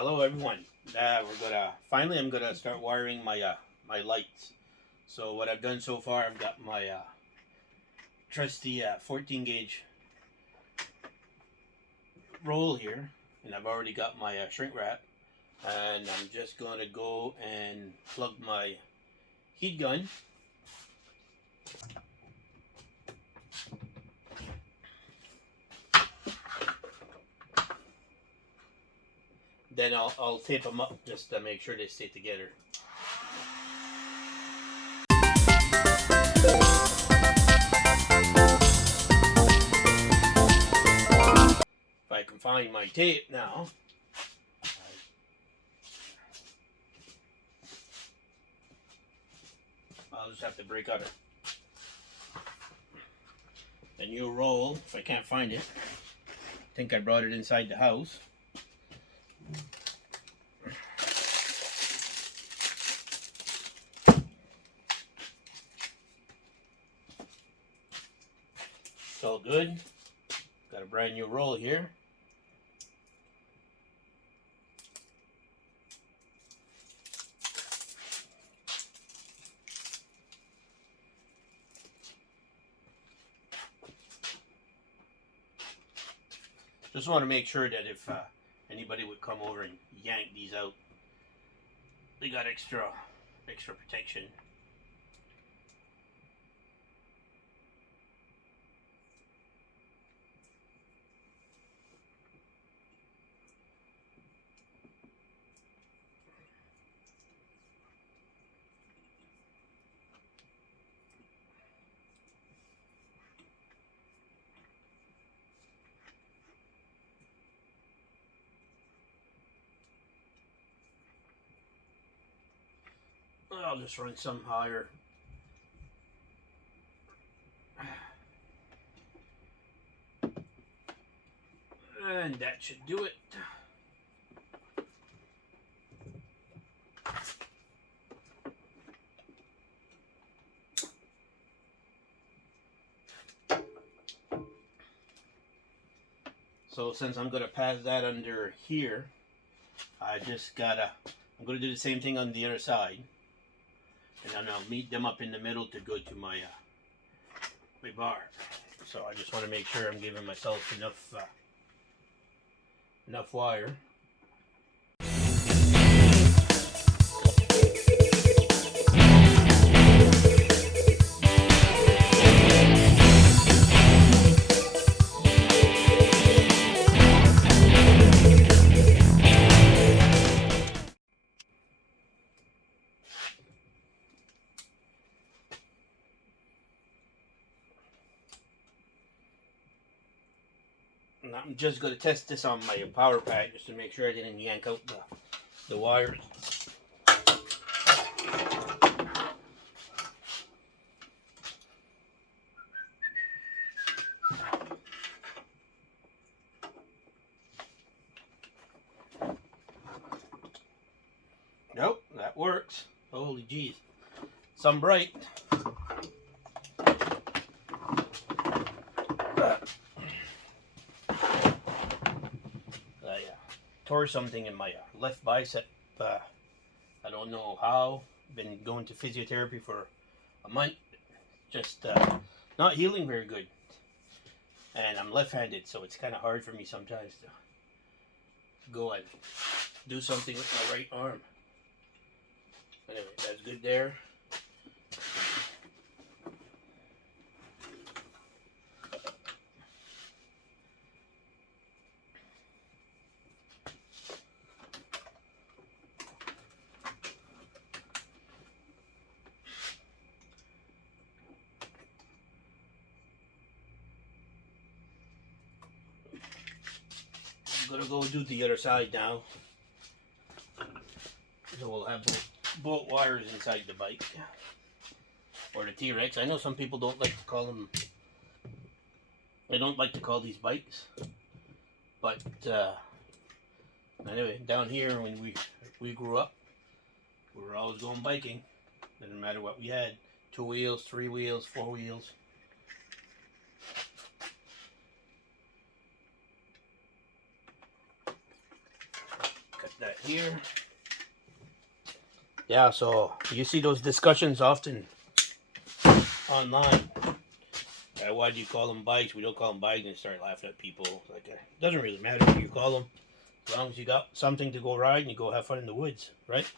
Hello everyone. I'm gonna start wiring my lights. So what I've done so far, I've got my trusty 14 gauge roll here, and I've already got my shrink wrap, and I'm just gonna go and plug my heat gun. Then I'll tape them up just to make sure they stay together. If I can find my tape now. I'll just have to break out a new roll if I can't find it. I think I brought it inside the house. It's all good. Got a brand new roll here. Just want to make sure that if anybody would come over and yank these out, they got extra protection. I'll just run some higher. And that should do it. So since I'm going to pass that under here, I'm going to do the same thing on the other side. And then I'll meet them up in the middle to go to my bar. So I just want to make sure I'm giving myself enough wire. And I'm just going to test this on my power pack just to make sure I didn't yank out the wires. Nope, that works. Holy jeez. Some bright. Tore something in my left bicep. I don't know how. Been going to physiotherapy for a month. Just not healing very good. And I'm left-handed, so it's kind of hard for me sometimes to go and do something with my right arm. Anyway, that's good there. I'm gonna go do the other side now. So we'll have both wires inside the bike. Or the T-Rex. I know some people don't like to call them. They don't like to call these bikes. But anyway, down here when we grew up, we were always going biking. Didn't matter what we had. 2 wheels, 3 wheels, 4 wheels. that here. Yeah, so you see those discussions often online. Why do you call them bikes? We don't call them bikes, and start laughing at people. Like, it doesn't really matter what you call them, as long as you got something to go ride and you go have fun in the woods, right?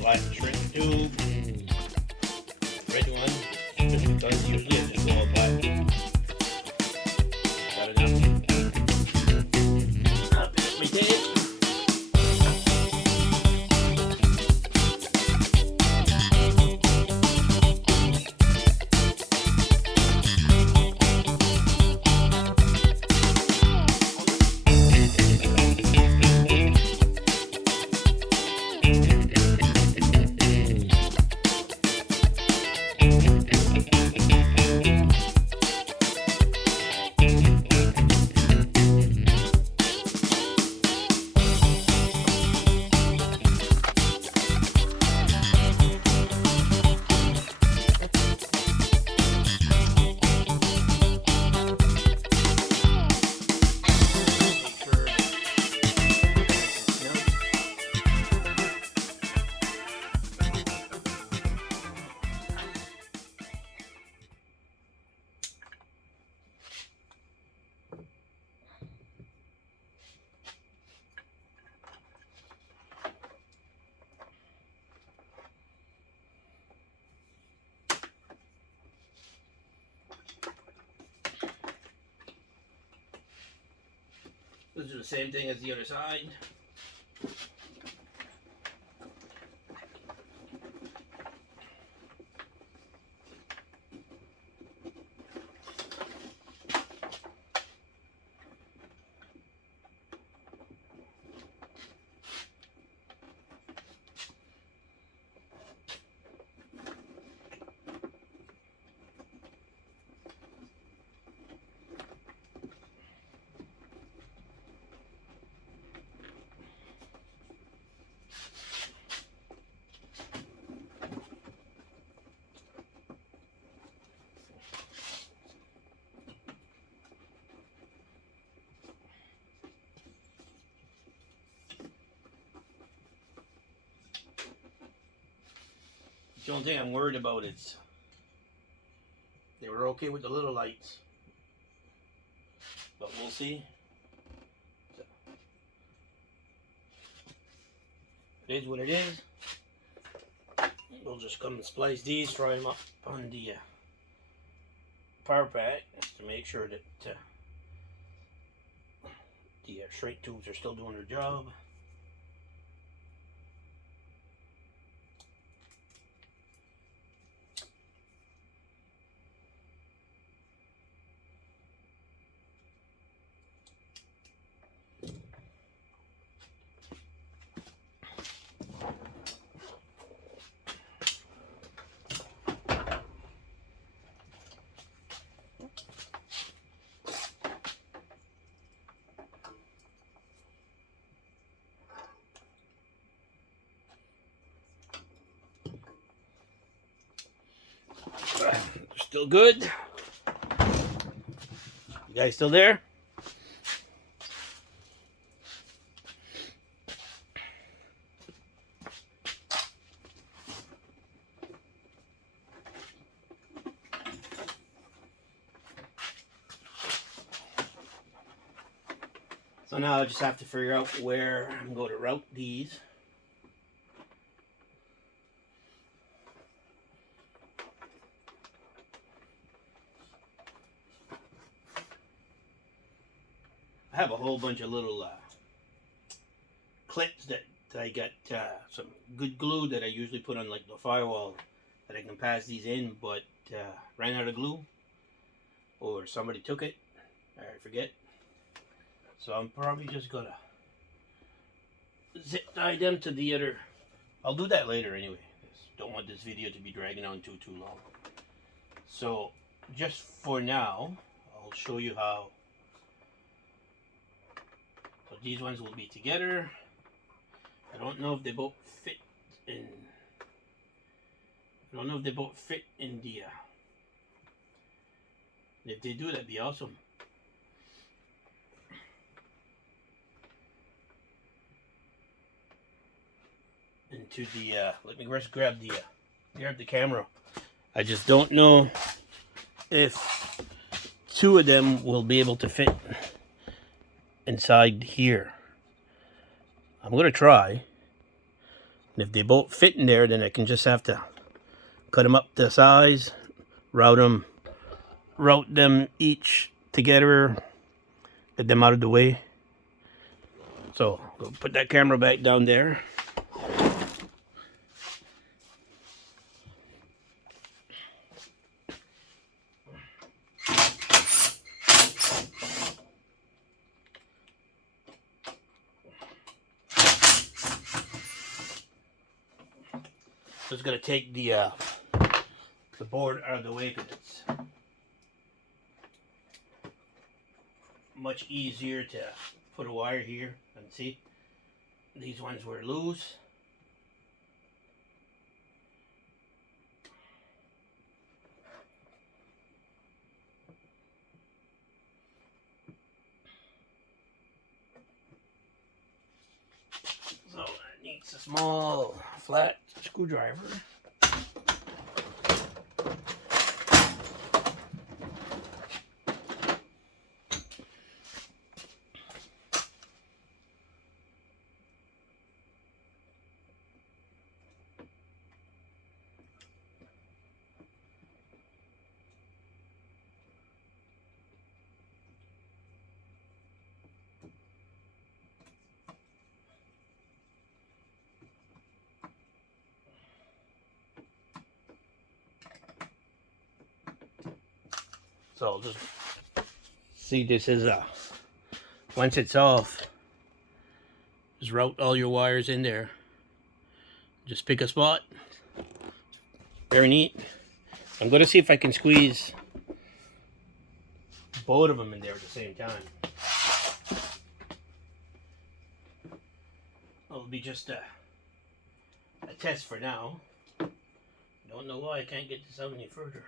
Black shrink tube, red one, just because usually I just go all black. Got enough. Up in my tape. Let's do the same thing as the other side. The only thing I'm worried about is they were okay with the little lights, but we'll see. So, it is what it is. We'll just come and splice these, try them up on the power pack just to make sure that the shrink tubes are still doing their job. Still good? You guys still there? So now I just have to figure out where I'm going to route these. I have a whole bunch of little clips that I got some good glue that I usually put on like the firewall that I can pass these in, but ran out of glue or somebody took it. Alright, forget. So I'm probably just gonna zip tie them to the other. I'll do that later anyway. Don't want this video to be dragging on too long. So just for now, I'll show you how. So these ones will be together. I don't know if they both fit in. I don't know if they both fit in the. If they do, that'd be awesome. Into the. Let me first grab the camera. I just don't know if two of them will be able to fit inside here. I'm gonna try. And if they both fit in there, then I can just have to cut them up to size, route them each together, get them out of the way. So go put that camera back down there. Just gonna take the board out of the way because it's much easier to put a wire here. And see, these ones were loose. So it needs a small flat screwdriver. So just see, this is once it's off, just route all your wires in there. Just pick a spot. Very neat. I'm gonna see if I can squeeze both of them in there at the same time. It'll be just a test for now. Don't know why I can't get this out any further.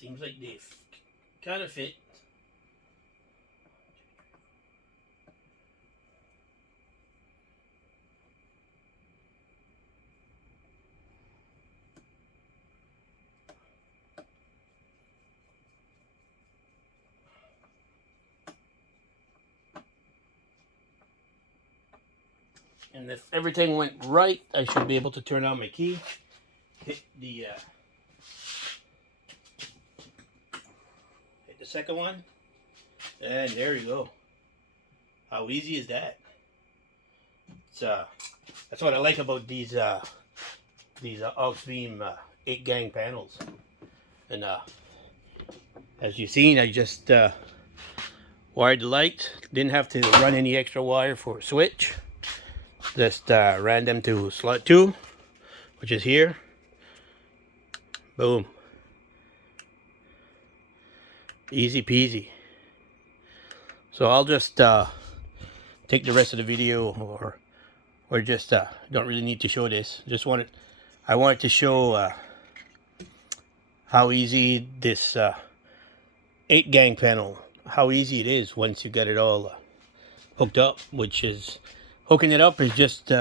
Seems like they kind of fit. And if everything went right, I should be able to turn on my key, hit the second one, and there you go. How easy is that? It's that's what I like about these aux beam 8-gang panels. And as you've seen, I just wired the light. Didn't have to run any extra wire for a switch. Just ran them to slot 2, which is here. Boom. Easy peasy. So I'll just take the rest of the video, or just don't really need to show this. I wanted to show how easy this 8-gang panel, how easy it is once you get it all hooked up. Which is, hooking it up is just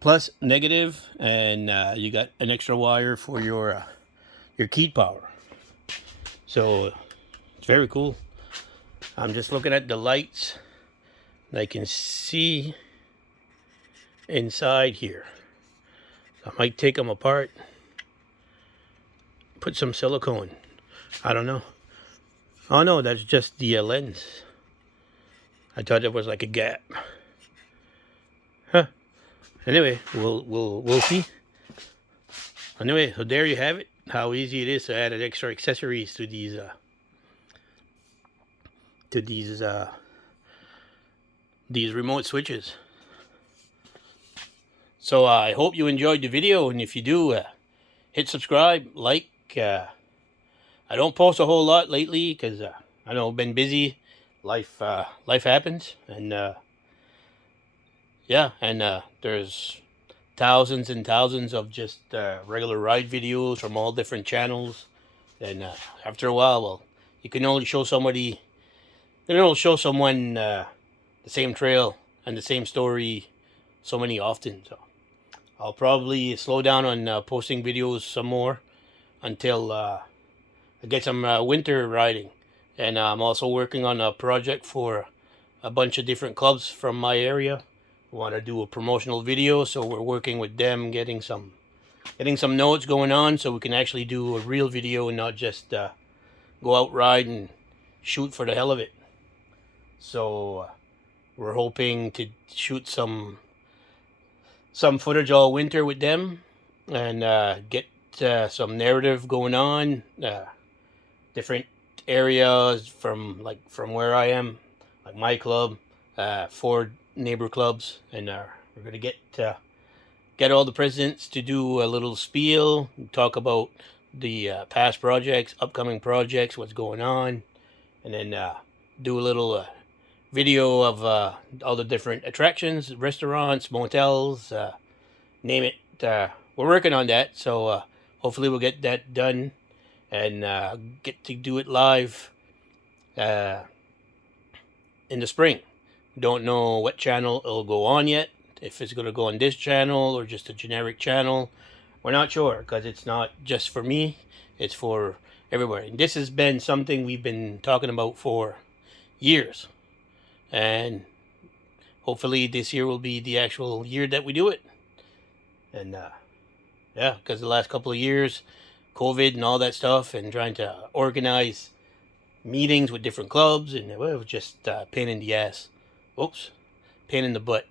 plus negative, and you got an extra wire for your key power. So it's very cool. I'm just looking at the lights, and I can see inside here. So I might take them apart, put some silicone. I don't know. Oh no, that's just the lens. I thought it was like a gap. Huh. Anyway, we'll see. Anyway, so there you have it. How easy it is to add extra accessories to these remote switches. So I hope you enjoyed the video, and if you do, hit subscribe, like. I don't post a whole lot lately because I know I've been busy. Life happens, and yeah, and there's thousands and thousands of just regular ride videos from all different channels, and after a while, well, you can only show somebody, show someone the same trail and the same story so many often. So I'll probably slow down on posting videos some more until I get some winter riding. And I'm also working on a project for a bunch of different clubs from my area. We want to do a promotional video, so we're working with them, getting some notes going on, so we can actually do a real video and not just go out ride and shoot for the hell of it. So we're hoping to shoot some footage all winter with them, and get some narrative going on, different areas from where I am, like my club, 4 neighbor clubs, and we're gonna get all the presidents to do a little spiel, talk about the past projects, upcoming projects, what's going on, and then do a little video of all the different attractions, restaurants, motels, name it. We're working on that, so hopefully we'll get that done and get to do it live in the spring. Don't know what channel it'll go on yet, if it's going to go on this channel or just a generic channel. We're not sure, because it's not just for me, it's for everywhere. And this has been something we've been talking about for years, and hopefully this year will be the actual year that we do it. And yeah, because the last couple of years, COVID and all that stuff, and trying to organize meetings with different clubs, and well, it was just pain in the ass. Oops, pain in the butt.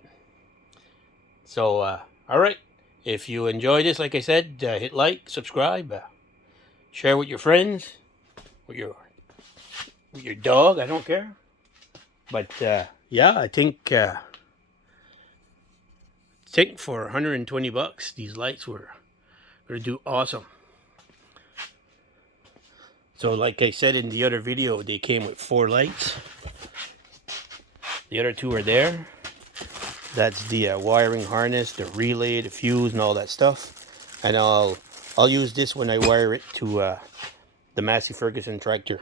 So all right, if you enjoy this, like I said, hit like, subscribe, share with your friends, with your dog, I don't care. But yeah, I think for $120 these lights were gonna do awesome. So like I said in the other video, they came with 4 lights. The other 2 are there. That's the wiring harness, the relay, the fuse, and all that stuff. And I'll use this when I wire it to the Massey Ferguson tractor.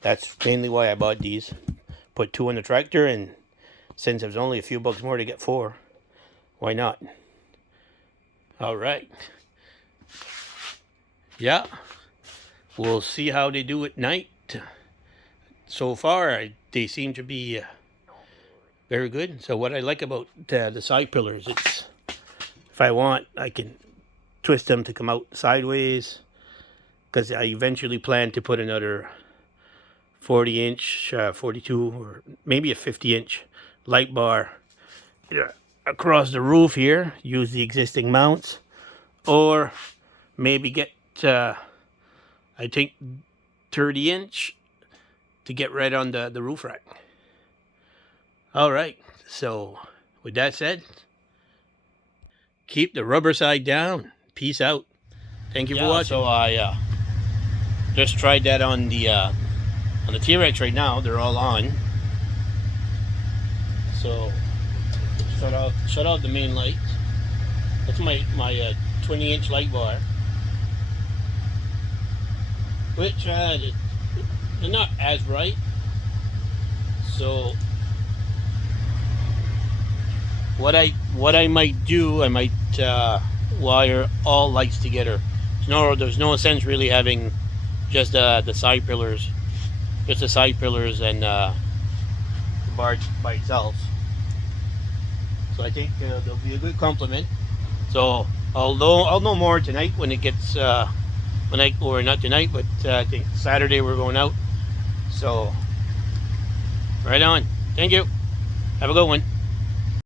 That's mainly why I bought these. Put 2 on the tractor, and since it was only a few bucks more to get 4, why not? All right. Yeah. We'll see how they do at night. So far, they seem to be very good. So what I like about the side pillars, it's, if I want, I can twist them to come out sideways, because I eventually plan to put another 40-inch, 42, or maybe a 50-inch light bar across the roof here. Use the existing mounts, or maybe get I think 30-inch to get right on the roof rack. All right, so with that said, keep the rubber side down. Peace out. Thank you for watching. So I just tried that on the T-Rex right now. They're all on. So shut out the main light. That's my 20-inch light bar, which they're not as bright. So what I might do, I might wire all lights together. There's no sense really having just the side pillars, and the bar by itself. So I think they'll be a good complement. So Although I'll know more tonight when it gets or not tonight, but I think Saturday we're going out. So right on. Thank you. Have a good one.